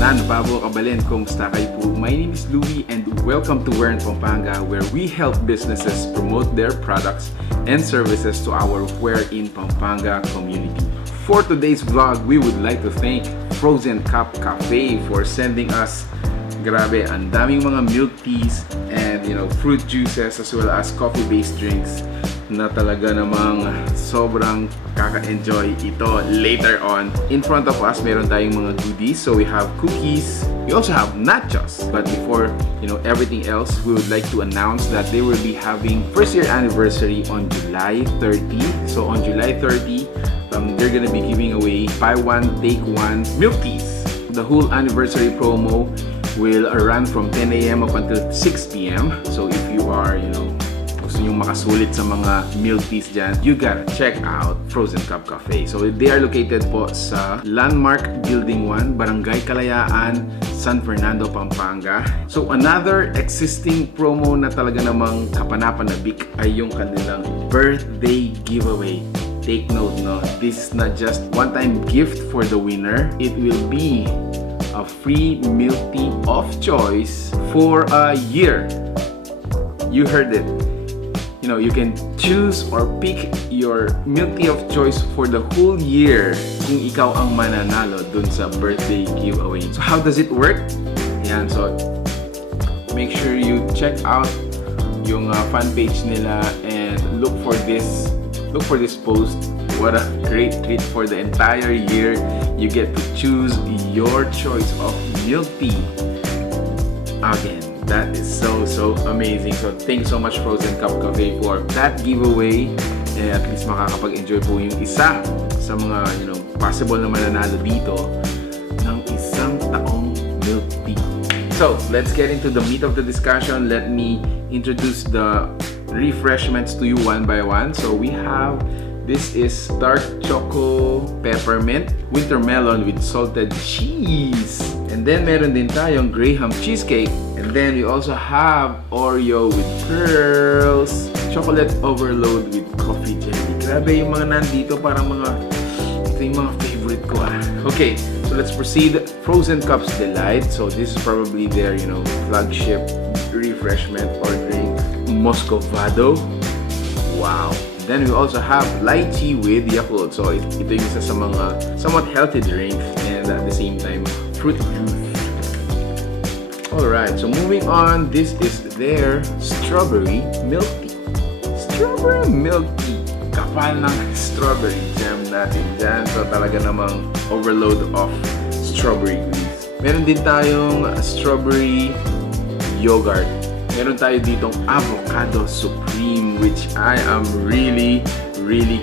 Nanbabo kabalin, kumusta kayo po? My name is Louie and welcome to We're in Pampanga, where we help businesses promote their products and services to our We're in Pampanga community. For today's vlog, we would like to thank Frozen Cup Cafe for sending us, grabe, ang daming mga milk teas and fruit juices as well as coffee-based drinks na talaga namang sobrang kaka-enjoy ito later on. In front of us, meron tayong mga goodies. So we have cookies, we also have nachos. But before everything else, we would like to announce that they will be having first year anniversary on July 30. So on July 30, they're gonna be giving away buy one take one milk teas. The whole anniversary promo will run from 10 a.m. up until 6 p.m. So if you are, gusto nyo makasulit sa mga milk teas dyan, you gotta check out Frozen Cup Cafe. So they are located po sa Landmark Building 1, Barangay Kalayaan, San Fernando, Pampanga. So another existing promo na talaga namang kapanapanabik ay yung kanilang birthday giveaway. Take note, no? This is not just one-time gift for the winner. It will be a free milk tea of choice for a year. You heard it. You can choose or pick your milk tea of choice for the whole year kung ikaw ang mananalo dun sa birthday giveaway. So how does it work? Yan, so make sure you check out yung fan page nila and look for this post. What a great treat for the entire year. You get to choose your choice of milk tea. Again, that is so amazing. So thank you so much Frozen Cup Cafe for that giveaway. And at least makakapag-enjoy po yung isa sa mga possible na mananalo dito ng isang taong milk tea. So let's get into the meat of the discussion. Let me introduce the refreshments to you one by one. So we have, this is dark choco peppermint winter melon with salted cheese. And then meron din tayong Graham cheesecake. And then we also have Oreo with pearls, chocolate overload with coffee jelly. Grabe yung mga nandito, parang ito yung mga favorite ko Okay, so let's proceed. Frozen Cups Delight. So this is probably their, flagship refreshment or drink. Muscovado. Wow. Then we also have lychee with Yakult. So ito yung isa sa mga somewhat healthy drink and at the same time fruit juice. Alright, so moving on, this is their strawberry milk tea. Strawberry milk tea. Kapal ng strawberry jam natin dyan. So talaga namang overload of strawberry goodies. Meron din tayong strawberry yogurt. Meron tayo ditong avocado supreme, which I am really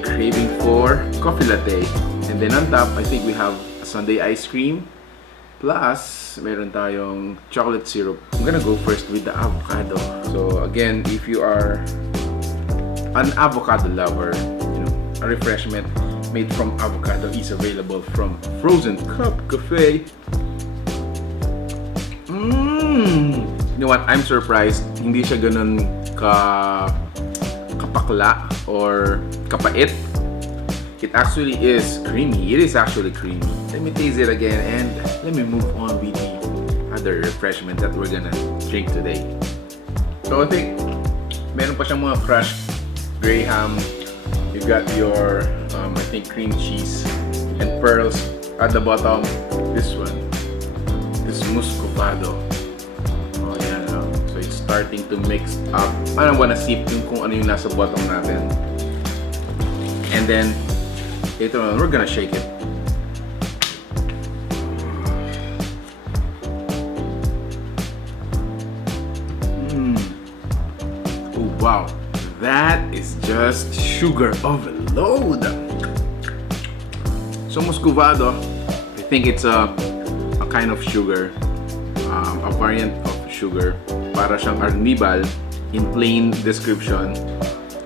craving for. Coffee latte. And then on top, I think we have sundae ice cream. Plus, meron tayong chocolate syrup. I'm gonna go first with the avocado. So again, if you are an avocado lover, a refreshment made from avocado is available from Frozen Cup Cafe. You know what? I'm surprised. Hindi siya ganun kapakla or kapait. It actually is creamy. It is actually creamy. Let me taste it again and let me move on with the other refreshment that we're gonna drink today. So I think meron pa siyang mga crushed Graham. You got your I think cream cheese and pearls at the bottom. This one, this muscovado. Oh yeah, so it's starting to mix up. I don't wanna sip yung kung ano yung nasa bottom natin. And then later on, we're gonna shake it. Oh wow, that is just sugar overload. So muscovado, I think it's a kind of sugar, a variant of sugar. Para siyang arnibal in plain description.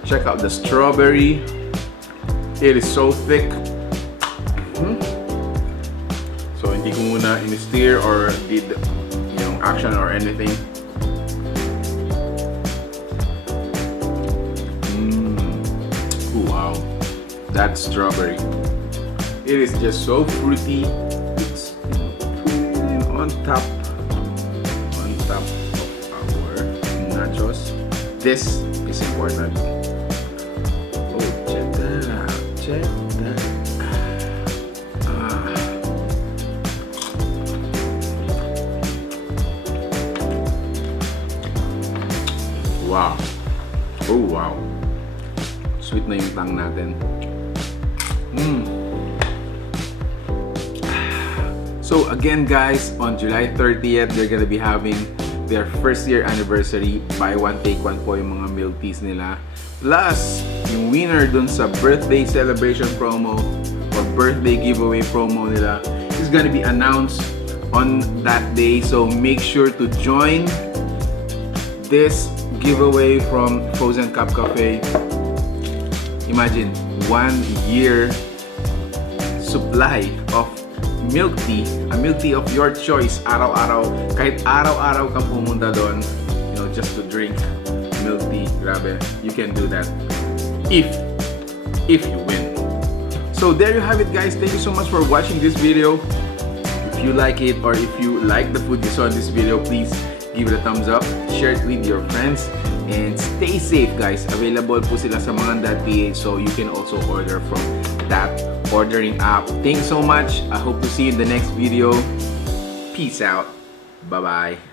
Check out the strawberry. It is so thick. So hindi ko muna in-stir or did action or anything. Wow, that strawberry. It is just so fruity. It's on top of our nachos. This is important. Oh, check that out. Check that out. Wow. Oh, wow. Sweet na yung tang natin. So again guys, on July 30th, they're gonna be having their first year anniversary. Buy one, take one po yung mga milk teas nila. Plus, yung winner dun sa birthday celebration promo or birthday giveaway promo nila is gonna be announced on that day. So make sure to join this giveaway from Frozen Cup Cafe. Imagine, 1 year supply of milk tea, a milk tea of your choice, araw-araw, kahit araw-araw kang pumunta doon, you know, just to drink milk tea. Grabe, you can do that if you win. So there you have it guys. Thank you so much for watching this video. If you like it or if you like the food you saw in this video, please give it a thumbs up, share it with your friends, and stay safe guys. Available po sila sa Mangan.ph, so you can also order from that ordering app. Thanks so much. I hope to see you in the next video. Peace out. Bye-bye.